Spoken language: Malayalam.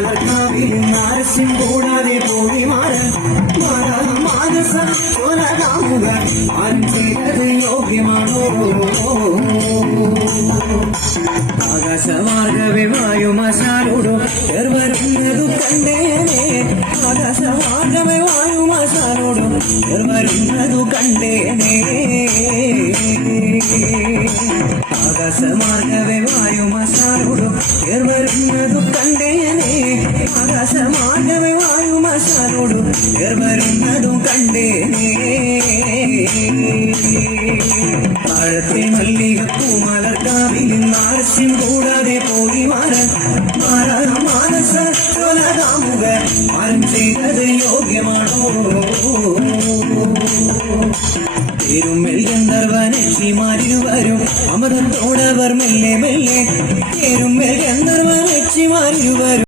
പൂമലർക്കാവിൽ നാരസ്യം കൂടാതെ പോയി മാനസ കൊലകാമുക ആരും ചെയ്തത് യോഗ്യമാണോ ആകാശമാർഗവേ വായുമശാലോടു വരുന്നതു കണ്ടേനെ ആകാശമാർഗവേ വായുമശാലോടു വരുന്നതു കണ്ടേനെ ആകാശമാർഗവേ വായുമശാലോടു വരുന്നതു കണ്ടേനെ ആകാശമാർഗവേ വായുമശാലോടു വരുന്നതു കണ്ടേനെ താഴത്തെ മല്ലികപ്പൂ മലർക്കാവിൽ നാരസ്യം കൂടാതെ പോയി മാനസ കൊലകാമുക ആരും ചെയ്തത് യോഗ്യമാണോ പേരുമെൽ ഗന്ധർവനക്ഷിമാരിരുവരും അമൃതത്തോടവർ മെല്ലെ മെല്ലെ പേരുമെൽ ഗന്ധർവനക്ഷിമാരിരുവരും